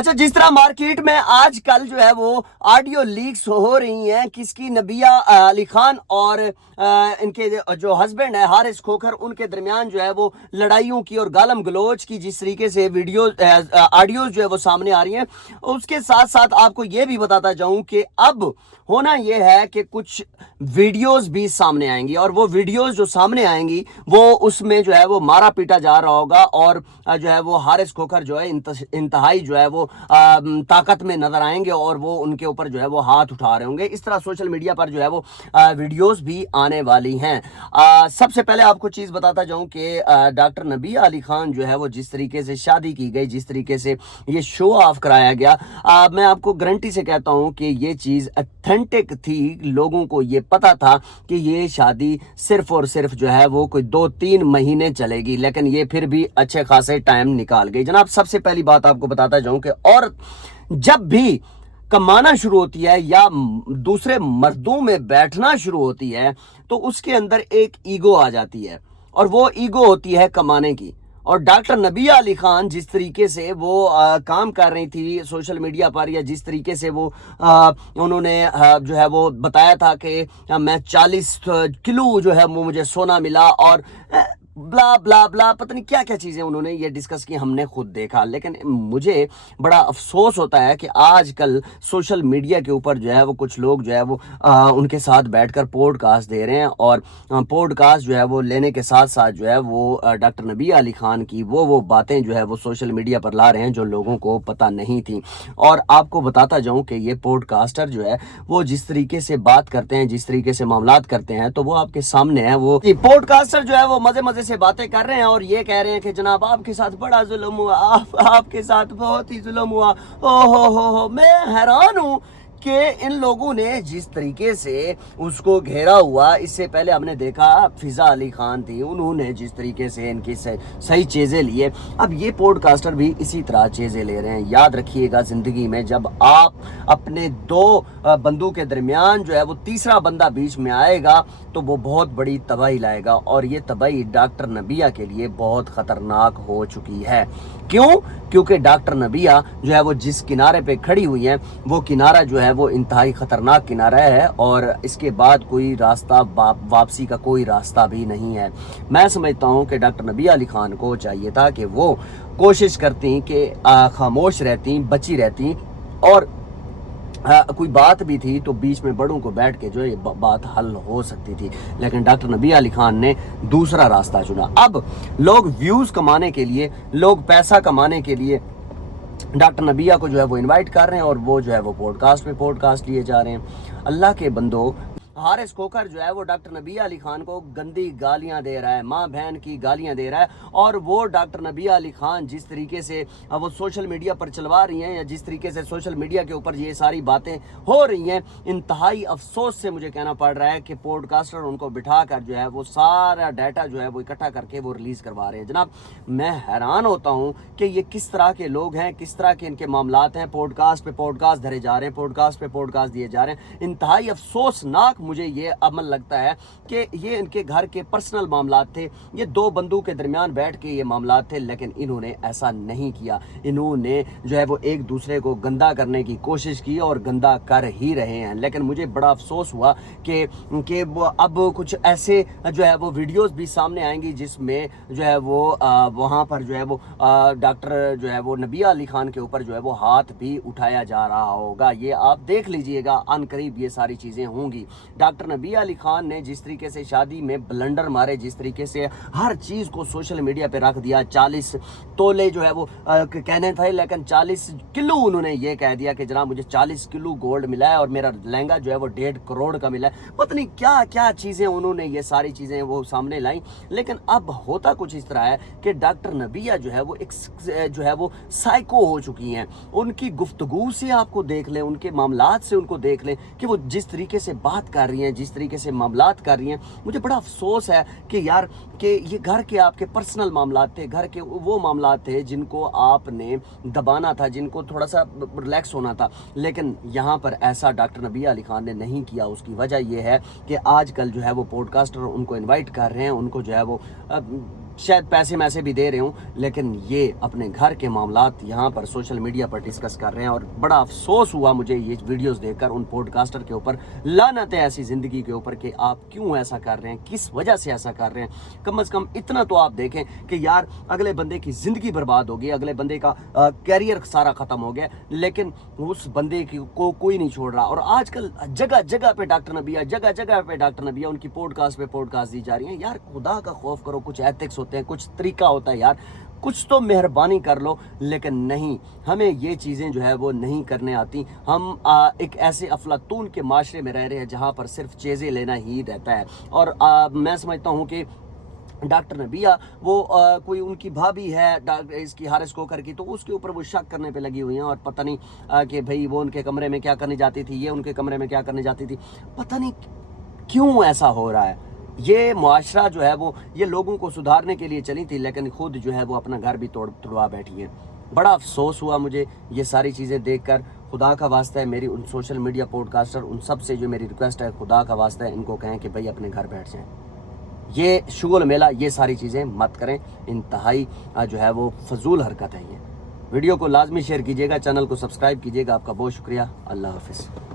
अच्छा, जिस तरह मार्केट में आजकल जो है वो ऑडियो लीक्स हो रही हैं किसकी, नबिया अली खान और इनके जो हस्बैंड है हारिस खोखर, उनके दरमियान जो है वो लड़ाइयों की और गालम गलोच की जिस तरीके से वीडियो ऑडियोज जो है वो सामने आ रही हैं, उसके साथ साथ आपको ये भी बताता जाऊं कि अब होना ये है कि कुछ वीडियोस भी सामने आएंगी और वो वीडियोस जो सामने आएंगी वो उसमें जो है वो मारा पीटा जा रहा होगा और जो है वो हारिस खोखर जो है इंतहाई जो है वो ताकत में नजर आएंगे और वो उनके ऊपर जो है वो हाथ उठा रहे होंगे। इस तरह सोशल मीडिया पर जो है वो वीडियोस भी आने वाली हैं। सबसे पहले आपको चीज बताता जाऊं कि डॉक्टर नबिया अली खान जो है वो जिस तरीके से शादी की गई, जिस तरीके से ये शो ऑफ कराया गया, मैं आपको गारंटी से कहता हूं कि ये चीज ऑथेंटिक थी। लोगों को ये पता था कि ये शादी सिर्फ और सिर्फ जो है वो कोई 2-3 महीने चलेगी, लेकिन ये फिर भी अच्छे खासे टाइम निकाल गई। जनाब, सबसे पहली बात आपको बताता जाऊं कि औरत जब भी कमाना शुरू होती है या दूसरे मर्दों में बैठना शुरू होती है तो उसके अंदर एक ईगो आ जाती है और वो ईगो होती है कमाने की। और डॉक्टर नबिया अली खान जिस तरीके से वो काम कर रही थी सोशल मीडिया पर, या जिस तरीके से वो उन्होंने जो है वो बताया था कि मैं 40 किलो जो है वो मुझे सोना मिला और ब्ला ब्ला ब्ला, पता नहीं क्या क्या चीजें उन्होंने ये डिस्कस की, हमने खुद देखा। लेकिन मुझे बड़ा अफसोस होता है कि आजकल सोशल मीडिया के ऊपर जो है वो कुछ लोग जो है वो उनके साथ बैठकर पॉडकास्ट दे रहे हैं और पॉडकास्ट जो है वो लेने के साथ साथ जो है वो डॉक्टर नबिया अली खान की वो बातें जो है वो सोशल मीडिया पर ला रहे हैं जो लोगों को पता नहीं थी। और आपको बताता जाऊं कि ये पॉडकास्टर जो है वो जिस तरीके से बात करते हैं, जिस तरीके से मामलात करते हैं, तो वो आपके सामने है। वो पॉडकास्टर जो है वो मजे मजे से बातें कर रहे हैं और ये कह रहे हैं कि जनाब आपके साथ बड़ा जुल्म हुआ, आपके साथ बहुत ही जुल्म हुआ। ओ हो, मैं हैरान हूं कि इन लोगों ने जिस तरीके से उसको घेरा हुआ। इससे पहले हमने देखा फिजा अली खान थी, उन्होंने जिस तरीके से इनकी सही चीजें लिए, अब ये पॉडकास्टर भी इसी तरह चीजें ले रहे हैं। याद रखिएगा, जिंदगी में जब आप अपने दो बंदों के दरमियान जो है वो तीसरा बंदा बीच में आएगा तो वो बहुत बड़ी तबाही लाएगा और ये तबाही डॉक्टर नबिया के लिए बहुत खतरनाक हो चुकी है। क्यों? क्योंकि डॉक्टर नबिया जो है वो जिस किनारे पे खड़ी हुई हैं वो किनारा जो है वो इंतहाई खतरनाक किनारा है और इसके बाद कोई रास्ता वापसी का कोई रास्ता भी नहीं है। मैं समझता हूं कि डॉक्टर नबिया अली खान को चाहिए था कि वो कोशिश करती कि खामोश रहती, बची रहती और कोई बात भी थी तो बीच में बड़ों को बैठ के जो ये बात हल हो सकती थी। लेकिन डॉक्टर नबिया अली खान ने दूसरा रास्ता चुना। अब लोग व्यूज कमाने के लिए, लोग पैसा कमाने के लिए डॉक्टर नबिया को जो है वो इनवाइट कर रहे हैं और वो जो है वो पॉडकास्ट पे पॉडकास्ट लिए जा रहे हैं। अल्लाह के बंदो, हारिस खोखर जो है वो डॉक्टर नबिया अली खान को गंदी गालियां दे रहा है, माँ बहन की गालियां दे रहा है। और वो डॉक्टर नबिया अली खान जिस तरीके से वो सोशल मीडिया पर चलवा रही हैं या जिस तरीके से सोशल मीडिया के ऊपर ये सारी बातें हो रही हैं, इंतहाई अफसोस से मुझे कहना पड़ रहा है कि पॉडकास्टर उनको बिठा कर जो है वो सारा डाटा जो है वो इकट्ठा करके वो रिलीज करवा रहे हैं। जनाब, मैं हैरान होता हूँ कि ये किस तरह के लोग हैं, किस तरह के इनके मामलात हैं। पॉडकास्ट पे पॉडकास्ट धरे जा रहे हैं, पॉडकास्ट पे पॉडकास्ट दिए जा रहे हैं। इंतहाई अफसोसनाक मुझे ये अमल लगता है कि ये इनके घर के पर्सनल मामलात थे, ये दो बंदों के दरमियान बैठ के ये मामलात थे, लेकिन इन्होंने ऐसा नहीं किया। इन्होंने जो है वो एक दूसरे को गंदा करने की कोशिश की और गंदा कर ही रहे हैं। लेकिन मुझे बड़ा अफसोस हुआ कि वो अब कुछ ऐसे जो है वो वीडियोस भी सामने आएंगी जिसमें जो है वो वहाँ पर जो है वो डॉक्टर जो है वो नबिया अली खान के ऊपर जो है वो हाथ भी उठाया जा रहा होगा। ये आप देख लीजिएगा, अनकरीब ये सारी चीजें होंगी। डॉक्टर नबिया अली खान ने जिस तरीके से शादी में ब्लंडर मारे, जिस तरीके से हर चीज को सोशल मीडिया पे रख दिया, 40 तोले जो है वो कहने थे, लेकिन 40 किलो उन्होंने ये कह दिया कि जनाब मुझे 40 किलो गोल्ड मिला है और मेरा लहंगा जो है वो 1.5 करोड़ का मिला है। पता नहीं क्या क्या चीजें उन्होंने ये सारी चीजें वो सामने लाई। लेकिन अब होता कुछ इस तरह है कि डॉक्टर नबिया जो है वो एक जो है वो साइको हो चुकी हैं। उनकी गुफ्तगू से आपको देख लें, उनके मामलात से उनको देख लें कि वो जिस तरीके से बात कर रही हैं, जिस तरीके से मामलात कर रही हैं। मुझे बड़ा अफसोस है कि यार कि ये घर के आपके पर्सनल मामलात थे, घर के वो मामलात थे जिनको आपने दबाना था, जिनको थोड़ा सा रिलैक्स होना था। लेकिन यहाँ पर ऐसा डॉक्टर नबिया अली खान ने नहीं किया। उसकी वजह यह है कि आजकल जो है वो पॉडकास्टर उनको इन्वाइट कर रहे हैं, उनको जो है वो शायद पैसे मैसे भी दे रहे हूँ, लेकिन ये अपने घर के मामलात यहाँ पर सोशल मीडिया पर डिस्कस कर रहे हैं। और बड़ा अफसोस हुआ मुझे ये वीडियोस देखकर उन पॉडकास्टर के ऊपर, लानत है ऐसी ज़िंदगी के ऊपर कि आप क्यों ऐसा कर रहे हैं, किस वजह से ऐसा कर रहे हैं। कम से कम इतना तो आप देखें कि यार अगले बंदे की ज़िंदगी बर्बाद हो गई, अगले बंदे का कैरियर सारा ख़त्म हो गया, लेकिन उस बंदे को कोई नहीं छोड़ रहा। और आजकल जगह जगह पे डॉक्टर नबिया, जगह जगह पे डॉक्टर नबिया, उनकी पॉडकास्ट पे पॉडकास्ट दी जा रही हैं। यार खुदा का खौफ करो, कुछ एथिक्स होते हैं, कुछ तरीका होता है यार, कुछ तो मेहरबानी कर लो। लेकिन नहीं, हमें ये चीज़ें जो है वो नहीं करने आती। हम एक ऐसे अफलातून के माशरे में रह रहे हैं जहाँ पर सिर्फ चीज़ें लेना ही रहता है। और मैं समझता हूँ कि डॉक्टर नबिया वो कोई उनकी भाभी है इसकी हारिस कोकर की, तो उसके ऊपर वो शक करने पे लगी हुई हैं। और पता नहीं कि भाई वो उनके कमरे में क्या करने जाती थी, ये उनके कमरे में क्या करने जाती थी, पता नहीं क्यों ऐसा हो रहा है। ये मुआशरा जो है वो ये लोगों को सुधारने के लिए चली थी, लेकिन खुद जो है वो अपना घर भी तोड़वा बैठी है। बड़ा अफसोस हुआ मुझे ये सारी चीज़ें देखकर। खुदा का वास्ता है, मेरी उन सोशल मीडिया पॉडकास्टर उन सब से जो मेरी रिक्वेस्ट है, खुदा का वास्ता है इनको कहें कि भाई अपने घर बैठ जाएं। ये शुगल मेला, ये सारी चीज़ें मत करें, इंतहाई जो है वो फजूल हरकत है ये। वीडियो को लाजमी शेयर कीजिएगा, चैनल को सब्सक्राइब कीजिएगा। आपका बहुत शुक्रिया। अल्लाह हाफिज़।